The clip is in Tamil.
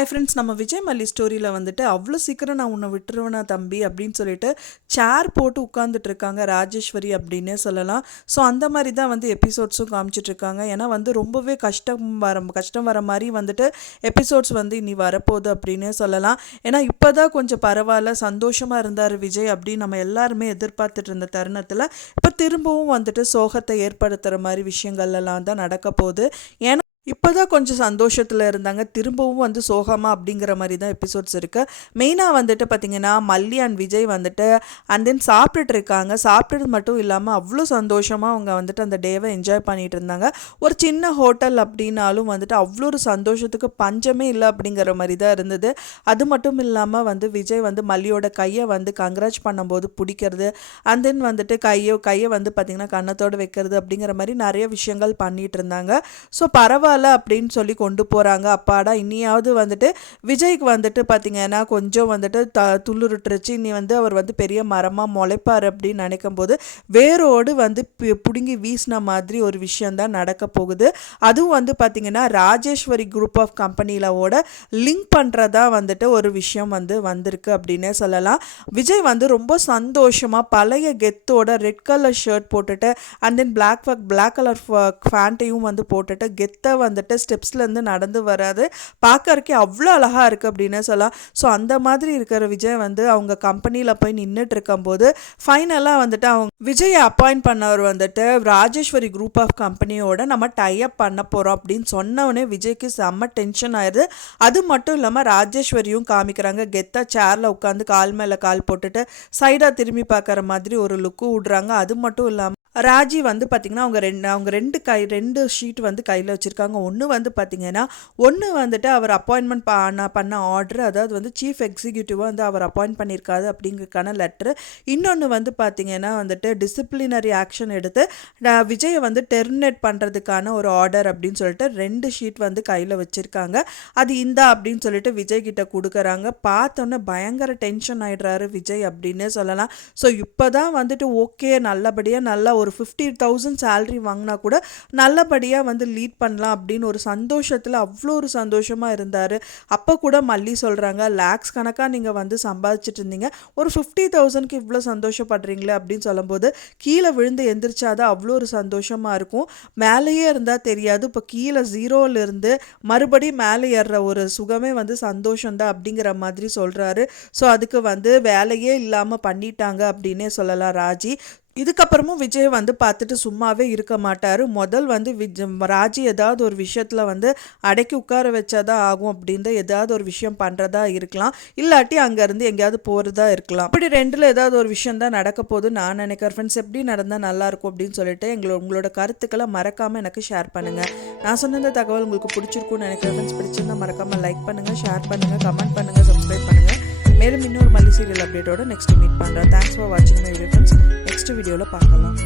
ஐ ஃப்ரெண்ட்ஸ் நம்ம விஜய் மல்லி ஸ்டோரியில் வந்துட்டு அவ்வளோ சீக்கிரம் நான் உன்னை விட்டுருவேனா தம்பி அப்படின்னு சொல்லிட்டு சேர் போட்டு உட்காந்துட்டு இருக்காங்க ராஜேஸ்வரி அப்படின்னே சொல்லலாம். ஸோ அந்த மாதிரி தான் வந்து எபிசோட்ஸும் காமிச்சிட்டு இருக்காங்க. ஏன்னா வந்து ரொம்பவே கஷ்டம் வர கஷ்டம் வர மாதிரி வந்துட்டு எபிசோட்ஸ் வந்து இனி வரப்போகுது அப்படின்னே சொல்லலாம். ஏன்னா இப்போ தான் கொஞ்சம் பரவாயில்ல சந்தோஷமாக இருந்தார் விஜய் அப்படின்னு நம்ம எல்லாருமே எதிர்பார்த்துட்டு இருந்த தருணத்தில் இப்போ திரும்பவும் வந்துட்டு சோகத்தை ஏற்படுத்துகிற மாதிரி விஷயங்கள் எல்லாம் தான் நடக்க போகுது. ஏன்னா இப்போதான் கொஞ்சம் சந்தோஷத்தில் இருந்தாங்க. திரும்பவும் வந்து சோகமா அப்படிங்கிற மாதிரி தான் எபிசோட்ஸ் இருக்குது மெயினாக வந்துட்டு பார்த்தீங்கன்னா மல்லி அண்ட் விஜய் வந்துட்டு அண்ட் தென் சாப்பிட்டுட்டு இருக்காங்க. சாப்பிட்டது மட்டும் இல்லாமல் அவ்வளோ சந்தோஷமாக அவங்க வந்துட்டு அந்த டேவை என்ஜாய் பண்ணிகிட்டு இருந்தாங்க. ஒரு சின்ன ஹோட்டல் அப்படின்னாலும் வந்துட்டு அவ்வளோ ஒரு சந்தோஷத்துக்கு பஞ்சமே இல்லை அப்படிங்கிற மாதிரி தான் இருந்தது. அது மட்டும் இல்லாமல் வந்து விஜய் வந்து மல்லியோட கையை வந்து கங்க்ராச் பண்ணும்போது பிடிக்கிறது அண்ட் தென் வந்துட்டு கையை கையை வந்து பார்த்திங்கன்னா கன்னத்தோடு வைக்கிறது அப்படிங்கிற மாதிரி நிறைய விஷயங்கள் பண்ணிகிட்டு இருந்தாங்க. ஸோ பரவாயில்ல அப்படின்னு சொல்லி கொண்டு போகிறாங்க அப்பாடா இனியாவது வந்துட்டு விஜய்க்கு வந்துட்டு பார்த்திங்கன்னா கொஞ்சம் வந்துட்டு த துள்ளுருட்டுருச்சு இனி வந்து அவர் வந்து பெரிய மரமாக முளைப்பார் அப்படின்னு நினைக்கும் போது வேரோடு வந்து பி- பிடுங்கி வீசின மாதிரி ஒரு விஷயந்தான் நடக்க போகுது. அதுவும் வந்து பார்த்திங்கன்னா ராஜேஸ்வரி குரூப் ஆஃப் கம்பெனிலோட லிங்க் பண்ணுறதா வந்துட்டு ஒரு விஷயம் வந்து வந்திருக்கு அப்படின்னே சொல்லலாம். விஜய் வந்து ரொம்ப சந்தோஷமாக பழைய கெத்தோட ரெட் கலர் ஷர்ட் போட்டுட்டு and then black black colour ஃபேண்ட்டையும் வந்து போட்டுட்டு கெத்தை வந்துட்டு ஸ்டெப்ஸ்லேருந்து நடந்து வராது. பார்க்கறக்கே அவ்வளோ அழகாக இருக்குது அப்படின்னு சொல்லலாம். ஸோ அந்த மாதிரி இருக்கிற விஜய் வந்து அவங்க கம்பெனியில் போய் நின்றுட்டு இருக்கும்போது ஃபைனலாக வந்துட்டு அவங்க விஜயை அப்பாயிண்ட் பண்ணவர் வந்துட்டு ராஜேஸ்வரி குரூப் ஆஃப் கம்பெனியோட நம்ம டைப் பண்ண போகிறோம் அப்படின்னு சொன்னவொடனே விஜய்க்கு செம்ம டென்ஷன் ஆயிடுது. அது மட்டும் இல்லாமல் ராஜேஸ்வரியும் காமிக்கிறாங்க. கெத்தாக சேரில் உட்காந்து கால் மேலே கால் போட்டுட்டு சைடாக திரும்பி பார்க்குற மாதிரி ஒரு லுக்கு விடுறாங்க. அது மட்டும் இல்லாமல் ராஜி வந்து பார்த்திங்கன்னா அவங்க ரெண்டு அவங்க ரெண்டு கை ரெண்டு ஷீட் வந்து கையில் வச்சுருக்காங்க. ஒன்று வந்து பார்த்திங்கன்னா ஒன்று வந்துட்டு அவர் அப்பாயின்மெண்ட் பண்ண பண்ண ஆர்டர் அதாவது வந்து சீஃப் எக்ஸிக்யூட்டிவாக வந்து அவர் அப்பாயிண்ட் பண்ணியிருக்காரு அப்படிங்கிறதுக்கான லெட்ரு இன்னொன்று வந்து பார்த்திங்கன்னா வந்துட்டு டிசிப்ளினரி ஆக்ஷன் எடுத்து நான் விஜயை வந்து டெர்மினேட் பண்ணுறதுக்கான ஒரு ஆர்டர் அப்படின்னு சொல்லிட்டு ரெண்டு ஷீட் வந்து கையில் வச்சுருக்காங்க. அது இந்தா அப்படின்னு சொல்லிட்டு விஜய் கிட்ட கொடுக்குறாங்க. பார்த்தோன்னே பயங்கர டென்ஷன் ஆயிடுறாரு விஜய் அப்படின்னே சொல்லலாம். ஸோ இப்போ தான் வந்துட்டு ஓகே நல்லபடியாக நல்லா ஒரு ஃபிஃப்டி தௌசண்ட் சேல்ரி வாங்கினா கூட நல்லபடியாக வந்து லீட் பண்ணலாம் அப்படின்னு ஒரு சந்தோஷத்தில் அவ்வளோ ஒரு சந்தோஷமாக இருந்தார். அப்போ கூட மல்லி சொல்கிறாங்க லேக்ஸ் கணக்காக நீங்கள் வந்து சம்பாதிச்சிட்டு இருந்தீங்க. ஒரு ஃபிஃப்டி தௌசண்ட்க்கு இவ்வளோ சந்தோஷப்படுறீங்களே அப்படின்னு சொல்லும்போது கீழே விழுந்து எந்திரிச்சாதான் அவ்வளோ ஒரு சந்தோஷமாக இருக்கும். மேலேயே இருந்தால் தெரியாது. இப்போ கீழே ஜீரோலேருந்து மறுபடியும் மேலே ஏறுற ஒரு சுகமே வந்து சந்தோஷம்தான் அப்படிங்கிற மாதிரி சொல்கிறாரு ஸோ அதுக்கு வந்து வேலையே இல்லாமல் பண்ணிட்டாங்க அப்படின்னே சொல்லலாம் ராஜி. இதுக்கப்புறமும் விஜய் வந்து பார்த்துட்டு சும்மாவே இருக்க மாட்டார். முதல் வந்து விஜ் ராஜி ஏதாவது ஒரு விஷயத்தில் வந்து அடக்கி உட்கார வச்சாதான் ஆகும் அப்படின்னு ஏதாவது ஒரு விஷயம் பண்ணுறதா இருக்கலாம். இல்லாட்டி அங்கேருந்து எங்கேயாவது போகிறதா இருக்கலாம். இப்படி ரெண்டில் ஏதாவது ஒரு விஷயம் தான் நடக்க போகுது நான் நினைக்கிறேன். ஃப்ரெண்ட்ஸ் எப்படி நடந்தால் நல்லாயிருக்கும் அப்படின்னு சொல்லிட்டு எங்களோட உங்களோட கருத்துக்களை மறக்காமல் எனக்கு ஷேர் பண்ணுங்கள் நான் சொன்ன இந்த தகவல் உங்களுக்கு பிடிச்சிருக்கும்னு நினைக்கிறேன். ஃப்ரெண்ட்ஸ் பிடிச்சிருந்தா மறக்காமல் லைக் பண்ணுங்கள் ஷேர் பண்ணுங்கள் கமெண்ட் பண்ணுங்கள் சப்ஸ்கிரைப் மேலும் இன்னொரு மல்லி சீரியல் அப்டேட்டோட நெக்ஸ்ட் மீட் பண்ணுறேன் தேங்க்ஸ் ஃபார் வாட்சிங் மை வீடியோ ஃப்ரெண்ட்ஸ் நெக்ஸ்ட் வீடியோவில் பார்க்கலாம்.